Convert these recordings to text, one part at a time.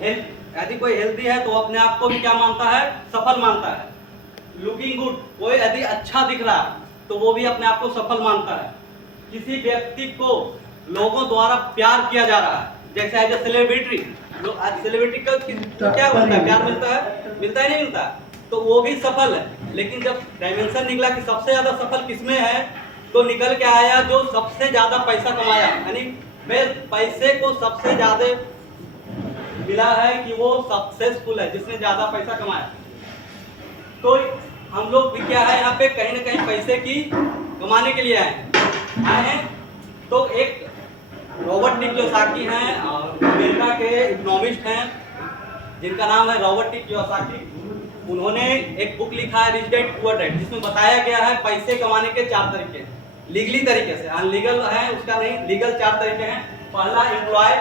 यदि कोई हेल्दी है तो अपने आप को भी क्या मानता है, सफल मानता है। लुकिंग गुड, कोई यदि अच्छा दिख रहा है तो वो भी अपने आप को सफल मानता है। किसी व्यक्ति को लोगों द्वारा प्यार किया जा रहा है, जैसे एज ए सेलिब्रिटी, आज सेलिब्रिटी को क्या मिलता है, प्यार मिलता है, मिलता है नहीं मिलता, तो वो भी सफल है। लेकिन जब डायमेंशन निकला कि सबसे ज्यादा सफल किसमें है, तो निकल के आया जो सबसे ज्यादा पैसा कमाया, यानी पैसे को सबसे ज्यादा मिला है कि वो सक्सेसफुल है, जिसने ज्यादा पैसा कमाया। तो हम लोग भी क्या है, यहाँ पे कहीं ना कहीं पैसे की कमाने के लिए आए हैं। तो एक रॉबर्ट टी कियोसाकी हैं और अमेरिका के इकोनॉमिस्ट हैं जिनका नाम है रॉबर्ट टी कियोसाकी। उन्होंने एक बुक लिखा है रिच डैड पुअर डैड, जिसमें बताया गया है पैसे कमाने के 4 तरीके, लीगली तरीके से, अनलीगल है उसका नहीं, लीगल 4 तरीके हैं। पहला, एम्प्लॉय,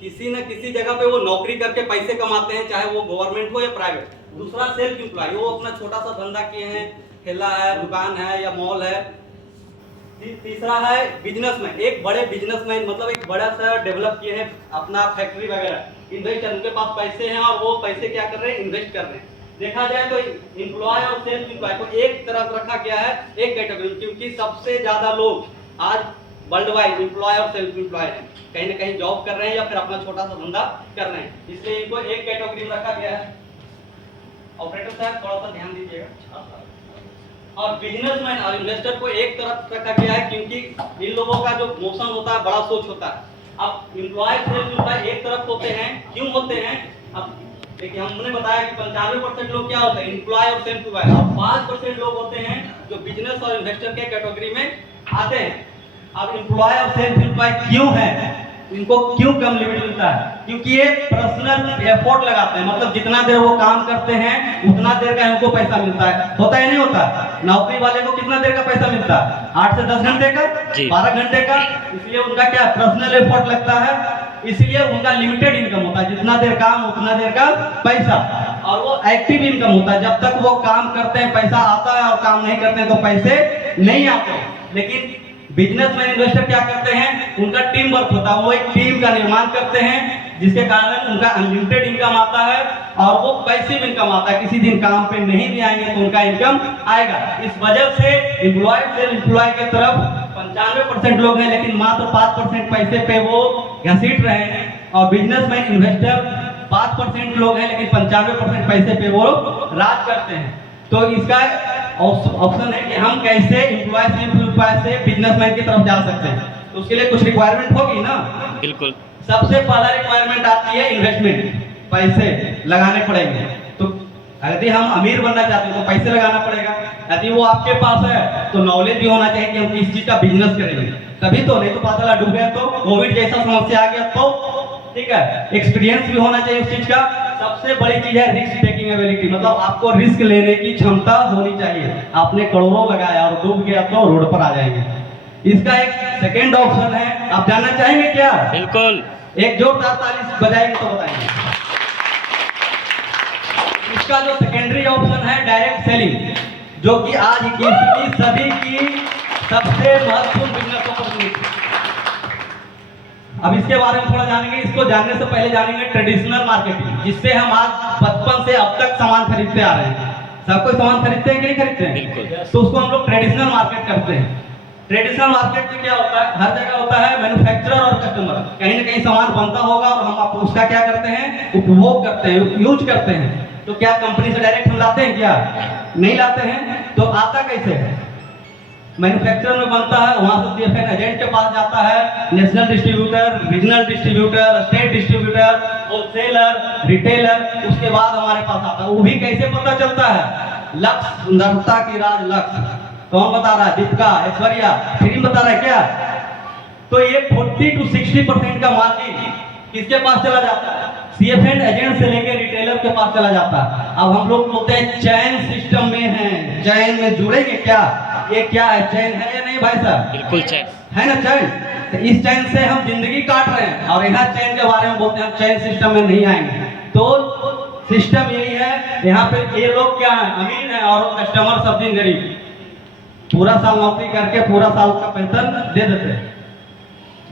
किसी न किसी जगह पे वो नौकरी करके पैसे कमाते हैं, चाहे वो गवर्नमेंट हो या प्राइवेट। दूसरा, सेल्फ एम्प्लॉय, वो अपना छोटा सा धंधा किए हैं, ठेला है, दुकान है या मॉल है। तीसरा है बिजनेसमैन, एक बड़े बिजनेसमैन, मतलब एक बड़ा सा डेवलप किए हैं अपना फैक्ट्री वगैरह, इन्वेस्टर, उनके पास पैसे हैं और वो पैसे क्या कर रहे हैं, इन्वेस्ट कर रहे हैं। देखा जाए तो एम्प्लॉय और सेल्फ एम्प्लॉय को एक तरफ रखा गया है, एक कैटेगरी, क्योंकि सबसे ज्यादा लोग आज वर्ल्ड वाइड एम्प्लॉय और सेल्फ एम्प्लॉय हैं, कहीं ना कहीं जॉब कर रहे हैं या फिर अपना छोटा सा धंधा कर रहे हैं, इसलिए इनको एक कैटेगरी में रखा गया है। ऑपरेटर साहब थोड़ा सा ध्यान दीजिएगा। और बिजनेसमैन और इन्वेस्टर को एक तरफ रखा गया है, क्योंकि इन लोगों का जो मोशन होता है, बड़ा सोच होता है। अब एम्प्लॉय सेल्फ एम्प्लॉय एक तरफ होते हैं, क्यों होते हैं? अब देखिए, हमने बताया कि 95% लोग क्या होते हैं, एम्प्लॉय और सेल्फ एम्प्लॉय, और 5% लोग होते हैं जो बिजनेस और इन्वेस्टर के कैटेगरी में आते हैं। अब एम्प्लॉय और सेल्फ एम्प्लॉय क्यों है, इनको क्यों कम लिमिट मिलता है? क्योंकि ये पर्सनल एफर्ट लगाते हैं, मतलब जितना देर वो काम करते हैं उतना देर का इनको पैसा मिलता है। होता है नहीं होता? नौकरी वाले को कितना देर का पैसा मिलता है? 8 से 10 घंटे का, 12 घंटे का। इसलिए उनका क्या पर्सनल एफर्ट लगता है, इसलिए उनका लिमिटेड इनकम होता है, जितना देर काम उतना देर का पैसा। और वो एक्टिव इनकम होता है, जब तक वो काम करते हैं पैसा आता है, और काम नहीं करते हैं तो पैसे नहीं आते। लेकिन बिजनेसमैन इन्वेस्टर क्या करते हैं, उनका टीम वर्क होता है, वो एक टीम का निर्माण करते हैं, जिसके कारण उनका अनलिमिटेड इनकम आता है और वो पैसिव इनकम आता है। किसी दिन काम पे नहीं भी आएंगे तो उनका इनकम आएगा। इस वजह से एम्प्लॉय सेल्फ एम्प्लॉय की तरफ 95% लोग हैं, लेकिन मात्र 5% पैसे पे वो घसीट रहे हैं। और बिजनेसमैन इन्वेस्टर 5% लोग हैं, लेकिन 95% पैसे पे वो राज करते हैं। तो इसका ऑप्शन है कि हम कैसे एम्प्लॉय से बिजनेसमैन की तरफ जा सकते हैं। तो उसके लिए कुछ रिक्वायरमेंट होगी ना। बिल्कुल। सबसे पहला रिक्वायरमेंट आती है इन्वेस्टमेंट, पैसे लगाने पड़ेंगे। तो यदि हम अमीर बनना चाहते हैं तो पैसे लगाना पड़ेगा। यदि वो आपके पास है तो नॉलेज भी होना चाहिए कि हम किस चीज का बिजनेस करेंगे, तभी तो, नहीं तो पता चला डूब गया तो, कोविड जैसा समस्या आ गया तो, ठीक है। एक्सपीरियंस भी होना चाहिए उस चीज का। सबसे बड़ी चीज है रिस्क टेकिंग एबिलिटी, मतलब आपको रिस्क लेने की क्षमता होनी चाहिए। आपने करोड़ों लगाया और डूब गया तो रोड पर आ जाएंगे। इसका एक सेकेंड ऑप्शन है, आप जानना चाहेंगे क्या? बिल्कुल। एक जोरदार ताली बजाएंगे तो बताएंगे। इसका जो सेकेंडरी ऑप्शन है डायरेक्ट सेलिंग, जो कि आज की सदी की सबसे महत्वपूर्ण बिजनेस अपॉर्चुनिटी। अब इसके बारे में थोड़ा जानेंगे। इसको जानने से पहले जानेंगे ट्रेडिशनल मार्केटिंग, जिससे हम आज बचपन से अब तक सामान खरीदते आ रहे हैं। सब कोई सामान खरीदते हैं कि नहीं खरीदते हैं? बिल्कुल। तो उसको हम लोग ट्रेडिशनल मार्केट करते हैं। ट्रेडिशनल मार्केट में क्या होता है, हर जगह होता है मैन्युफैक्चरर और कस्टमर, कहीं ना कहीं सामान बनता होगा और हम उसका क्या करते हैं, उपभोग करते हैं, यूज करते हैं। तो क्या कंपनी से डायरेक्ट हम लाते हैं क्या? नहीं लाते हैं। तो आता कैसे है? मैन्युफैक्चरर में बनता है, वहां से सीएफएन एजेंट के पास जाता है, national distributor, regional distributor, state distributor, wholesaler, retailer, उसके बाद हमारे पास आता है। वो भी कैसे पता चलता है? लक्ष्य, सुंदरता की राज लक्ष्य। कौन बता रहा है? दीपिका, ऐश्वर्या, फिल्म बता रहा है क्या? तो ये 40 to 60% का मार्जिन किसके पास चला जाता है? सीएफएन एजेंट से लेकर रिटेलर के पास चला जाता है। अब हम लोग बोलते हैं चैन सिस्टम में हैं, चैन में जुड़ेंगे क्या? ये क्या है, चैन है या नहीं भाई साहब? बिल्कुल चैन है ना, चैन। तो इस चैन से हम जिंदगी काट रहे हैं और यहाँ चैन के बारे में बोलते हैं चैन सिस्टम में नहीं आएंगे। तो सिस्टम यही है, यहाँ पे ये लोग क्या है, अमीर है और कस्टमर सब दिन गरीब। पूरा साल नौकरी करके पूरा साल का वेतन दे देते हैं।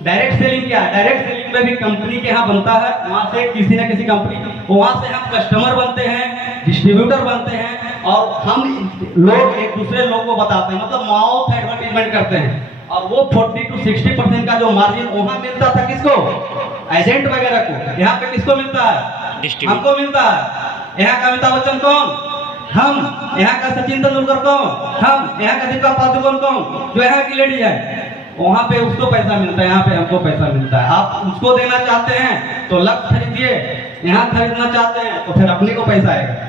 डायरेक्ट सेलिंग क्या है? डायरेक्ट सेलिंग में भी कंपनी के यहाँ बनता है, वहाँ से किसी न किसी कंपनी, वहाँ से हम कस्टमर बनते हैं, डिस्ट्रीब्यूटर बनते हैं, और हम लोग एक दूसरे लोग को बताते हैं, मतलब माउथ एडवर्टीजमेंट करते हैं। और वो 40 to 60% का जो मार्जिन वहाँ मिलता था किसको? एजेंट वगैरह को। यहाँ पे किसको मिलता है? हमको मिलता है। यहाँ का अमिताभ बच्चन कौन? हम। यहाँ का सचिन तेंदुलकर कौन? हम। यहाँ का दीपिका पादुकोण कौन? जो यहाँ की लेडी है। वहाँ पे उसको पैसा मिलता है, यहाँ पे हमको पैसा मिलता है। आप उसको देना चाहते हैं तो लक्ष्य खरीदिए, यहाँ खरीदना चाहते हैं तो फिर अपने को पैसा आएगा।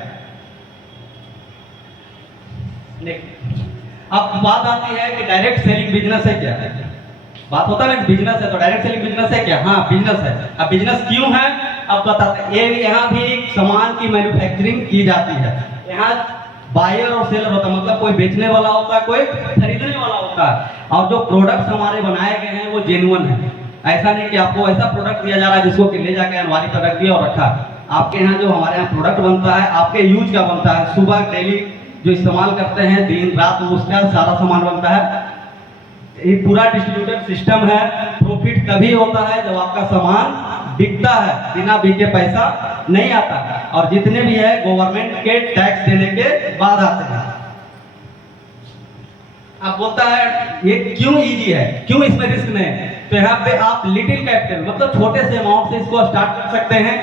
अब बात आती है कि डायरेक्ट सेलिंग बिजनेस है क्या? बात होता है ना बिजनेस है, तो डायरेक्ट सेलिंग बिजनेस है क्या? हाँ, बिजनेस है। अब बिजनेस क्यों है अब बताते हैं। ये यहाँ भी सामान की मैन्युफैक्चरिंग की जाती है। यहाँ बायर और सेलर होता है, मतलब कोई बेचने वाला होता है, कोई खरीदने वाला होता है। और जो प्रोडक्ट्स हमारे बनाए गए हैं वो जेन्युइन है। ऐसा नहीं कि आपको ऐसा प्रोडक्ट दिया जा रहा है जिसको कि ले जाके अलमारी पर रख दिया और रखा। आपके यहाँ जो हमारे यहाँ प्रोडक्ट बनता है, आपके यूज का बनता है, सुबह डेली जो इस्तेमाल करते हैं, दिन रात उसका सारा सामान बनता है। ये पूरा डिस्ट्रीब्यूटर सिस्टम है। प्रॉफिट तभी होता है जब आपका सामान बिकता है, बिना बिके पैसा नहीं आता। और जितने भी है गवर्नमेंट के टैक्स देने के बाद आते हैं। अब बोलता है ये क्यों इजी है, क्यों इसमें रिस्क नहीं है? तो यहाँ पे आप लिटिल कैपिटल मतलब छोटे से अमाउंट से इसको स्टार्ट कर सकते हैं,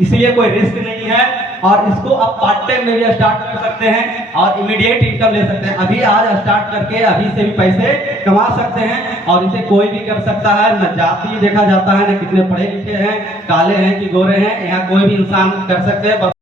इसलिए कोई रिस्क नहीं है। और इसको आप पार्ट टाइम में भी स्टार्ट कर सकते हैं और इमीडिएट इनकम ले सकते हैं। अभी आज स्टार्ट करके अभी से भी पैसे कमा सकते हैं। और इसे कोई भी कर सकता है, न जाति देखा जाता है, न कितने पढ़े लिखे हैं, काले हैं कि गोरे हैं, यहाँ कोई भी इंसान कर सकते हैं। बस